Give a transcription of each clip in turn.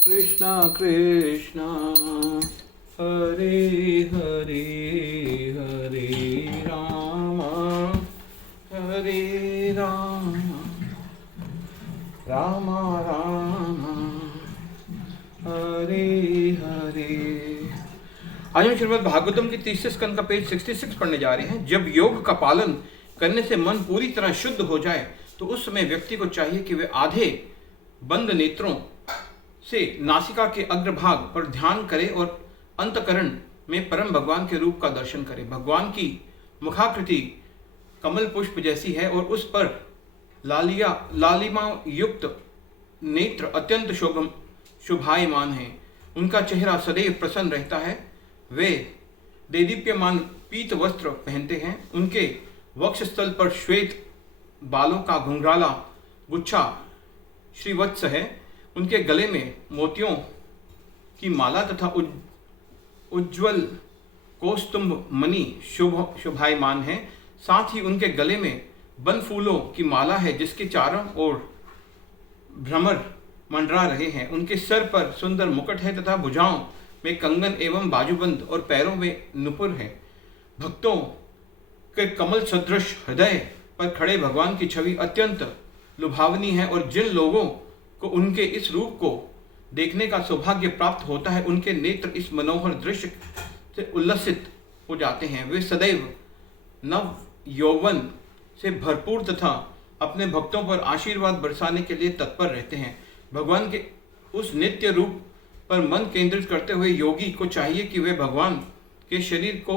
कृष्णा कृष्णा हरे हरे हरे राम हरे राम राम राम हरे हरे। आज हम श्रीमद् भागवतम के 30 स्कंद का पेज 66 पढ़ने जा रहे हैं। जब योग का पालन करने से मन पूरी तरह शुद्ध हो जाए तो उस समय व्यक्ति को चाहिए कि वे आधे बंद नेत्रों से नासिका के अग्रभाग पर ध्यान करे और अंतकरण में परम भगवान के रूप का दर्शन करे। भगवान की मुखाकृति कमल पुष्प जैसी है और उस पर लालिमा युक्त नेत्र अत्यंत शोभायमान है। उनका चेहरा सदैव प्रसन्न रहता है। वे देदीप्यमान पीत वस्त्र पहनते हैं। उनके वक्षस्थल पर श्वेत बालों का घुंघराला गुच्छा श्रीवत्स है। उनके गले में मोतियों की माला तथा उज्ज्वल कौस्तुभ मणि शोभायमान है। साथ ही उनके गले में वन फूलों की माला है जिसके चारों ओर भ्रमर मंडरा रहे हैं। उनके सर पर सुंदर मुकुट है तथा भुजाओं में कंगन एवं बाजूबंद और पैरों में नुपुर है। भक्तों के कमल सदृश हृदय पर खड़े भगवान की छवि अत्यंत लुभावनी है और जिन लोगों को उनके इस रूप को देखने का सौभाग्य प्राप्त होता है उनके नेत्र इस मनोहर दृश्य से उल्लसित हो जाते हैं। वे सदैव नव यौवन से भरपूर तथा अपने भक्तों पर आशीर्वाद बरसाने के लिए तत्पर रहते हैं। भगवान के उस नित्य रूप पर मन केंद्रित करते हुए योगी को चाहिए कि वे भगवान के शरीर को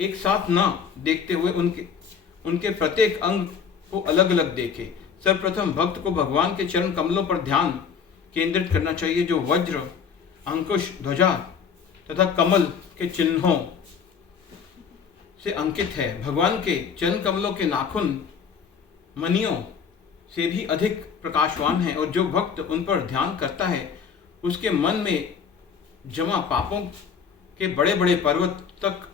एक साथ न देखते हुए उनके प्रत्येक अंग को अलग अलग देखे। सर्वप्रथम भक्त को भगवान के चरण कमलों पर ध्यान केंद्रित करना चाहिए जो वज्र, अंकुश, ध्वजा तथा कमल के चिन्हों से अंकित है। भगवान के चरण कमलों के नाखून मणियों से भी अधिक प्रकाशवान है और जो भक्त उन पर ध्यान करता है उसके मन में जमा पापों के बड़े बड़े पर्वत तक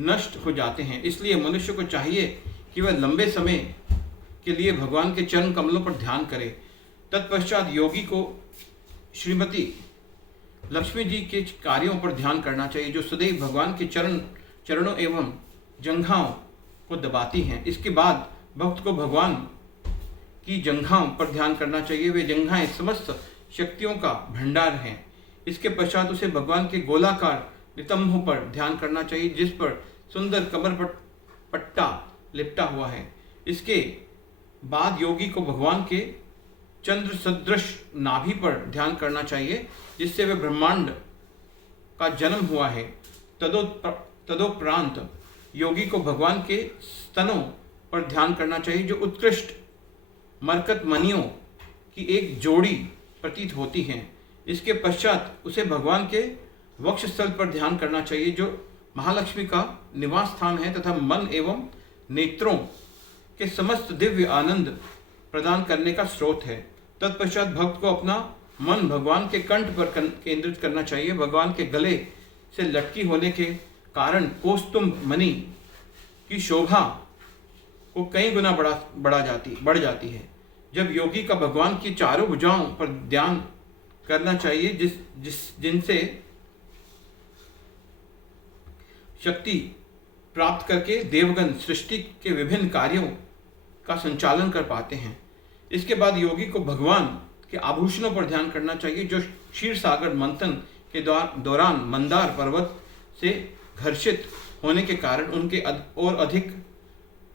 नष्ट हो जाते हैं। इसलिए मनुष्य को चाहिए कि वह लंबे समय के लिए भगवान के चरण कमलों पर ध्यान करे। तत्पश्चात योगी को श्रीमती लक्ष्मी जी के कार्यों पर ध्यान करना चाहिए जो सदैव भगवान के चरणों एवं जंघाओं को दबाती हैं। इसके बाद भक्त को भगवान की जंघाओं पर ध्यान करना चाहिए। वे जंघाएं समस्त शक्तियों का भंडार हैं। इसके पश्चात उसे भगवान के गोलाकार नितंबों पर ध्यान करना चाहिए जिस पर सुंदर कमर पर पट्टा लिपटा हुआ है। इसके बाद योगी को भगवान के चंद्र सदृश नाभि पर ध्यान करना चाहिए जिससे वे ब्रह्मांड का जन्म हुआ है। तदोपरांत योगी को भगवान के स्तनों पर ध्यान करना चाहिए जो उत्कृष्ट मरकत मणियों की एक जोड़ी प्रतीत होती हैं। इसके पश्चात उसे भगवान के वक्षस्थल पर ध्यान करना चाहिए जो महालक्ष्मी का निवास स्थान है तथा मन एवं नेत्रों के समस्त दिव्य आनंद प्रदान करने का स्रोत है। तत्पश्चात भक्त को अपना मन भगवान के कंठ पर केंद्रित करना चाहिए। भगवान के गले से लटकी होने के कारण कौस्तुभ मणि की शोभा को कई गुना बढ़ जाती है। जब योगी का भगवान की चारों भुजाओं पर ध्यान करना चाहिए जिनसे शक्ति प्राप्त करके देवगण सृष्टि के विभिन्न कार्यों का संचालन कर पाते हैं। इसके बाद योगी को भगवान के आभूषणों पर ध्यान करना चाहिए जो क्षीर सागर मंथन के दौरान मंदार पर्वत से घर्षित होने के कारण उनके और अधिक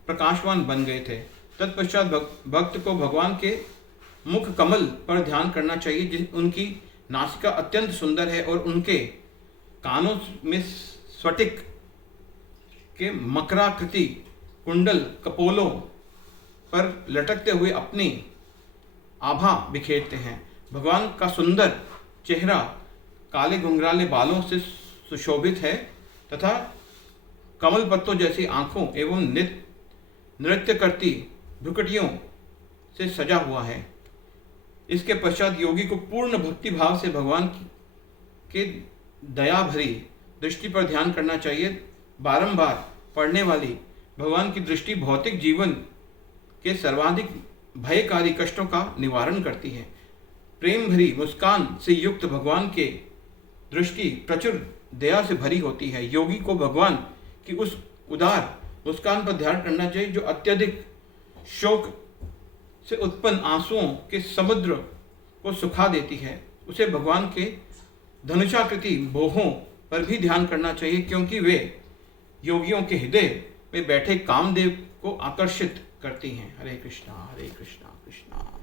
प्रकाशवान बन गए थे। तत्पश्चात भक्त को भगवान के मुख कमल पर ध्यान करना चाहिए। उनकी नासिका अत्यंत सुंदर है और उनके कानों में स्फटिक के मकराकृति कुंडल कपोलों पर लटकते हुए अपनी आभा बिखेरते हैं। भगवान का सुंदर चेहरा काले घुंघराले बालों से सुशोभित है तथा कमल पत्तों जैसी आंखों एवं नृत्य करती भ्रुकुटियों से सजा हुआ है। इसके पश्चात योगी को पूर्ण भक्ति भाव से भगवान के दया भरी दृष्टि पर ध्यान करना चाहिए। बारंबार पड़ने वाली भगवान की दृष्टि भौतिक जीवन के सर्वाधिक भयकारी कष्टों का निवारण करती है। प्रेम भरी मुस्कान से युक्त भगवान के दृष्टि प्रचुर दया से भरी होती है। योगी को भगवान की उस उदार मुस्कान पर ध्यान करना चाहिए जो अत्यधिक शोक से उत्पन्न आंसुओं के समुद्र को सुखा देती है। उसे भगवान के धनुषाकृति भोहों पर भी ध्यान करना चाहिए, क्योंकि वे योगियों के हृदय में बैठे कामदेव को आकर्षित करती हैं। हरे कृष्णा कृष्णा